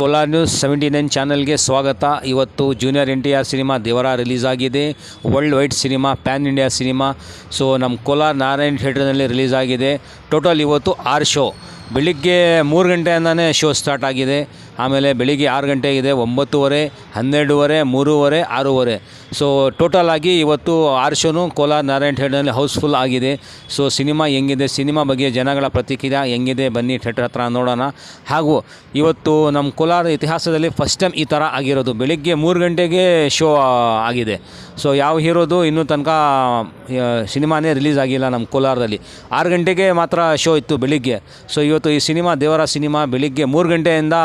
Kolar news 79 ಚಾನಲ್ಗೆ ಸ್ವಾಗತ. ಇವತ್ತು ಜೂನಿಯರ್ NTR ಸಿನಿಮಾ ದೇವರ ರಿಲೀಸ್ ಆಗಿದೆ. World wide cinema, PAN India cinema. So ನಮ್ಮ ಕೋಲಾರ್ ನಾರಾಯಣ್ ಥಿಯೇಟರ್ನಲ್ಲಿ ರಿಲೀಸ್ ಆಗಿದೆ. ಟೋಟಲ್ ಇವತ್ತು 6 ಶೋ. ಬೆಳಿಗ್ಗೆ 3 ಗಂಟೆಯಿಂದನೇ ಶೋ ಸ್ಟಾರ್ಟ್ ಆಗಿದೆ. ಆಮೇಲೆ ಬೆಳಿಗ್ಗೆ 6 ಗಂಟೆಗಿದೆ, 9:30, 12:30, 3:30, 6:30. ಸೊ ಟೋಟಲ್ ಆಗಿ ಇವತ್ತು 6 ಶೋನು ಕೋಲಾರ್ ನಾರಾಯಣ್ ಥಿಯೇಟರ್ನಲ್ಲಿ ಹೌಸ್ಫುಲ್ ಆಗಿದೆ. ಸೊ ಸಿನಿಮಾ ಹೆಂಗಿದೆ, ಸಿನಿಮಾ ಬಗ್ಗೆ ಜನಗಳ ಪ್ರತಿಕ್ರಿಯೆ ಹೆಂಗಿದೆ, ಬನ್ನಿ ಥಿಯೇಟರ್ ಹತ್ರ ನೋಡೋಣ. ಹಾಗೂ ಇವತ್ತು ನಮ್ಮ ಕೋಲಾರ ಇತಿಹಾಸದಲ್ಲಿ ಫಸ್ಟ್ ಟೈಮ್ ಈ ಥರ ಆಗಿರೋದು. ಬೆಳಿಗ್ಗೆ 3 ಗಂಟೆಗೆ ಶೋ ಆಗಿದೆ. ಸೊ ಯಾವ ಹೀರೋದು ಇನ್ನೂ ತನಕ ಸಿನಿಮಾನೇ ರಿಲೀಸ್ ಆಗಿಲ್ಲ ನಮ್ಮ ಕೋಲಾರದಲ್ಲಿ. 6 ಗಂಟೆಗೆ ಮಾತ್ರ ಶೋ ಇತ್ತು ಬೆಳಿಗ್ಗೆ. ಸೊ ಇವತ್ತು ಈ ಸಿನಿಮಾ ದೇವರ ಸಿನಿಮಾ ಬೆಳಿಗ್ಗೆ 3 ಗಂಟೆಯಿಂದ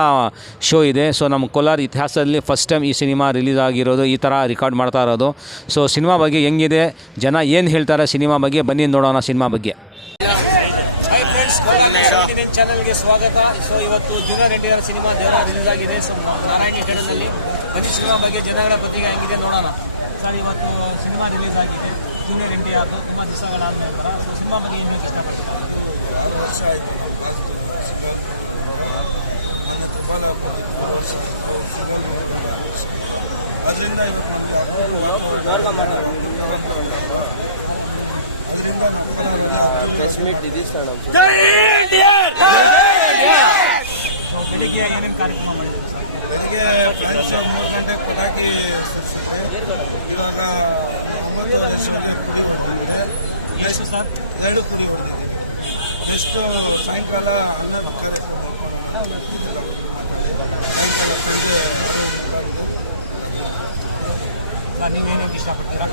ಶೋ ಇದೆ. ಸೊ ನಮ್ಮ ಕೋಲಾರ ಇತಿಹಾಸದಲ್ಲಿ ಫಸ್ಟ್ ಟೈಮ್ ಈ ಸಿನಿಮಾ ರಿಲೀಸ್ ಆಗಿರೋದು, ಈ ಥರ ರೆಕಾರ್ಡ್ ಮಾಡ್ತಾ ಇರೋದು. ಸೊ ಸಿನಿಮಾ ಬಗ್ಗೆ ಹೆಂಗಿದೆ, ಜನ ಏನು ಹೇಳ್ತಾರೆ ಸಿನಿಮಾ ಬಗ್ಗೆ, ಬನ್ನಿ ನೋಡೋಣ ಸಿನಿಮಾ ಬಗ್ಗೆ. ಚಾನಲ್ಗೆ ಸ್ವಾಗತ. ಸೊ ಇವತ್ತು ಜೂನಿಯರ್ NTR ಸಿನಿಮಾ ದೇವರ ರಿಲೀಸ್ ಆಗಿದೆ. ಸೊ ನಾರಾಯಣಿ ಥಿಯೇಟರ್ನಲ್ಲಿ ಬನ್ನಿ ಸಿನಿಮಾ ಬಗ್ಗೆ ಜನಗಳ ಪ್ರತಿಕ್ರಿಯೆ ಹೆಂಗಿದೆ ನೋಡೋಣ. ಸರ್, ಇವತ್ತು ಸಿನಿಮಾ ರಿಲೀಸ್ ಆಗಿದೆ ಜೂನಿಯರ್ NTR, ತುಂಬ ದಿವಸಗಳಾದ ನಂತರ. ಸೊ ಸಿನಿಮಾ ಬಗ್ಗೆ ಏನು ಇಷ್ಟಪಡ್ತಾರೆ? ವರ್ಷ ಆಯಿತು ಅದರಿಂದ ಬೆಳಿಗ್ಗೆ ಏನೇನು ಕಾರ್ಯಕ್ರಮ ಮಾಡಿದ್ರು ಸರ್? ಬೆಳಿಗ್ಗೆ ಫ್ರೆಂಡ್ಸ್ 3 ಗಂಟೆ ಪಟಾಕಿ ಇವಾಗ 9 ವರ್ಷಕ್ಕೆ ಕುಡಿ ಬಂದಿದೆ. ಎಷ್ಟು ಸರ್? 2 ಕುಡಿ ಬಂದಿದೆ. ಎಷ್ಟು ಸಾಯಂಕಾಲ 12 ಕೆರೆ ಸರ್, ನೀವೇನು ಹೇಳಕ್ಕೆ ಇಷ್ಟಪಡ್ತೀರಾ?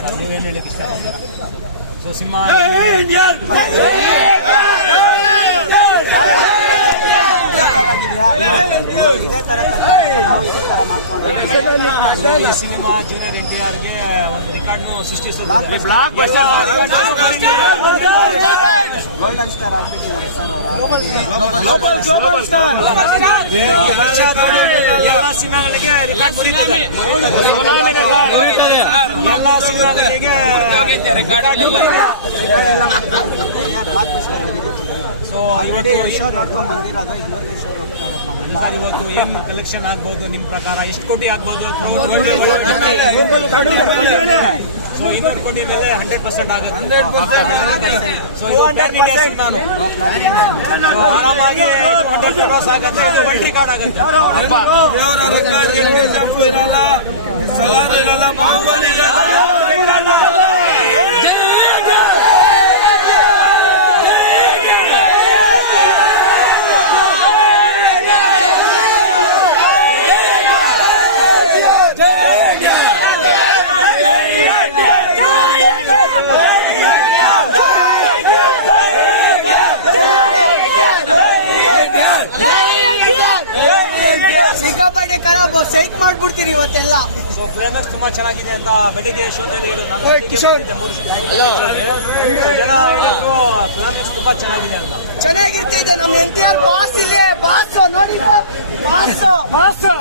ಸರ್, ನೀವೇನು ಹೇಳಕ್ಕೆ ಇಷ್ಟಪಡ್ತೀರಾ? ಸೊ ಸಿನಿಮಾ ಸಿನಿಮಾ ಜೂನಿಯರ್ NTRಗೆ ಒಂದು ರಿಕಾರ್ಡ್ನು ಸೃಷ್ಟಿಸುತ್ತದೆ. ಎಲ್ಲ ಸಿನಿಮಾಗಳಿಗೆ ರಿಕಾರ್ಡ್ ಮುರಿತದೆ. ಎಲ್ಲ ಸಿನಿಮಾಗಳಿಗೆ ಸೊ ಸರ್, ಇವತ್ತು ಏನು ಕಲೆಕ್ಷನ್ ಆಗ್ಬೋದು ನಿಮ್ಮ ಪ್ರಕಾರ? ಎಷ್ಟು ಕೋಟಿ ಆಗ್ಬೋದು? ಸೊ 200 ಕೋಟಿ ಮೇಲೆ 100% ಆಗುತ್ತೆ. ಸೊ ಇದು ಪ್ಯಾನ್ ಇಂಡಿಯಾ ಸಿನಿಮಾನು ಆರಾಮಾಗಿ 200 ಕ್ರೋರ್ಸ್ ಆಗುತ್ತೆ. ಇದು ವರ್ಲ್ಡ್ ರೆಕಾರ್ಡ್ ಆಗುತ್ತೆ. ಸೊ ಕ್ಲೈಮ್ಯಾಕ್ಸ್ ತುಂಬಾ ಚೆನ್ನಾಗಿದೆ ಅಂತ ಬೆಳಿಗ್ಗೆ ಶೋದಲ್ಲಿ ಕಿಶೋರ್ ಜನ ಹೇಳಿದ್ರು ಕ್ಲೈಮ್ಯಾಕ್ಸ್ ತುಂಬಾ ಚೆನ್ನಾಗಿದೆ ಅಂತ. ಚೆನ್ನಾಗಿರ್ತಿದೆ. ನಮ್ಮ NTR ಬಾಸ್ ಇದೆ. ಬಾಸ್ ನೋಡಿ, ಬಾಸ್ ನೋಡಿ.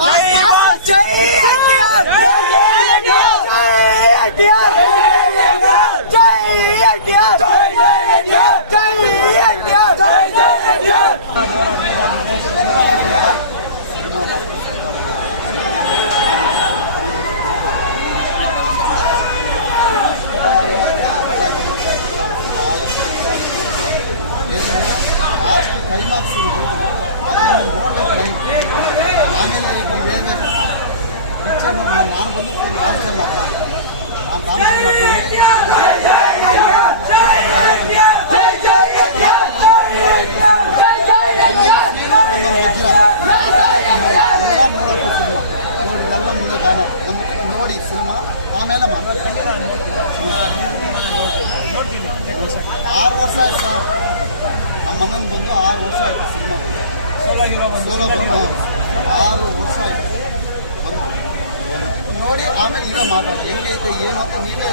ಆಮೇಲೆ ಇರೋ ಮಾತಾಡ ಹೆಂಗೈತೆ ಏನು ಅಂತ ನೀವೇ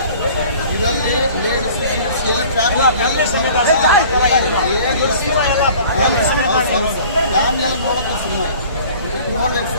ಇದರಲ್ಲಿ ಫ್ಯಾಮಿಲಿ ನೋಡೋದು ಸಿನಿಮಾ ನೋಡ್ಬೇಕು. ಖರ್ಚಿಗಾಗಿ ನೋಡ್ಬೇಕು.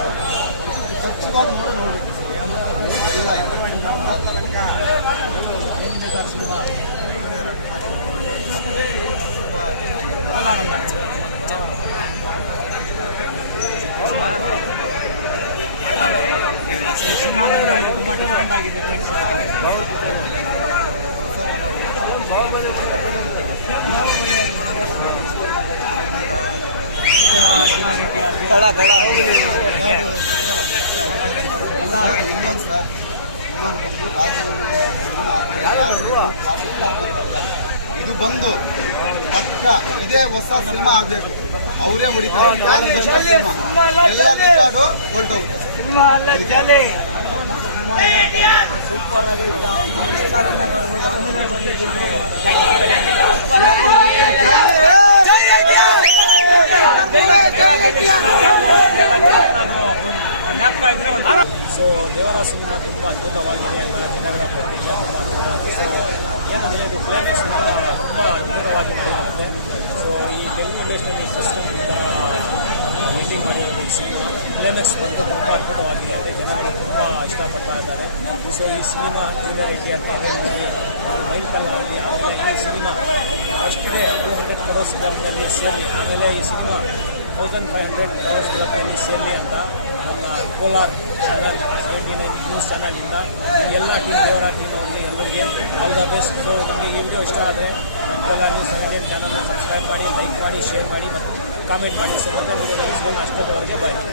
ಅವರೇ ಹೊಡಿತಾರೆ ಎಲ್ಲ ರೆಕಾರ್ಡು ಹೊರಟೋಗುತ್ತೆ. ಸೊ ದೇವರ ಸಿನಿಮಾ ತುಂಬ ಅದ್ಭುತವಾಗಿದೆ ಅಂತ ಜನಗಳ ಏನಂದರೆ ಇದು ಕ್ಲೈಮ್ಯಾಕ್ಸ್ ತುಂಬ ಅದ್ಭುತವಾಗಿ ಮಾಡಿರುತ್ತೆ. ಸೊ ಈ ತೆಲುಗು ಇಂಡಸ್ಟ್ರಿಯಲ್ಲಿ ಸಿಸ್ಟಮ್ ಈ ಥರ ಎಂಡಿಂಗ್ ಮಾಡಿರೋದು ಈ ಸಿನಿಮಾ ಕ್ಲೈಮ್ಯಾಕ್ಸ್ ತುಂಬ ಅದ್ಭುತವಾಗಿದೆ ಅಂದರೆ ಜನಗಳು ತುಂಬ ಇಷ್ಟಪಡ್ತಾ ಇದ್ದಾರೆ. ಸೊ ಈ ಸಿನಿಮಾ ಜೂನಿಯರ್ ಎನ್ಟಿಆರ್ ಮೈಲ್ ಕಲ್ಲಾಗಲಿ. ಆಮೇಲೆ ಈ ಸಿನಿಮಾ ಫಸ್ಟ್ ಡೇ 200 crores ಕ್ಲಬ್ನಲ್ಲಿ ಸೇರಲಿ, ಆಮೇಲೆ ಈ ಸಿನಿಮಾ 1500 crores ಕ್ಲಬ್ನಲ್ಲಿ ಸೇರಲಿ ಅಂತ ನಮ್ಮ ಕೋಲಾರ್ ಚಾನಲ್ 79 ನ್ಯೂಸ್ ಚಾನಲಿಂದ ಎಲ್ಲ ಟೀಮ್ ದೇವರ ಟೀಮ್ ಅವರಿಗೆ ಎಲ್ಲರಿಗೆ ಆಲ್ ದ ಬೆಸ್ಟ್. ಸೊ ನಮಗೆ ಈ ವಿಡಿಯೋ ಇಷ್ಟ ಆದರೆ ಕೋಲಾರ್ ನ್ಯೂಸ್ 79 ಚಾನಲ್ನ ಸಬ್ಸ್ಕ್ರೈಬ್ ಮಾಡಿ, ಲೈಕ್ ಮಾಡಿ, ಶೇರ್ ಮಾಡಿ ಮತ್ತು ಕಾಮೆಂಟ್ ಮಾಡಿ. ಸೊ ಮತ್ತೆ ವಿಡಿಯೋ ಅಷ್ಟು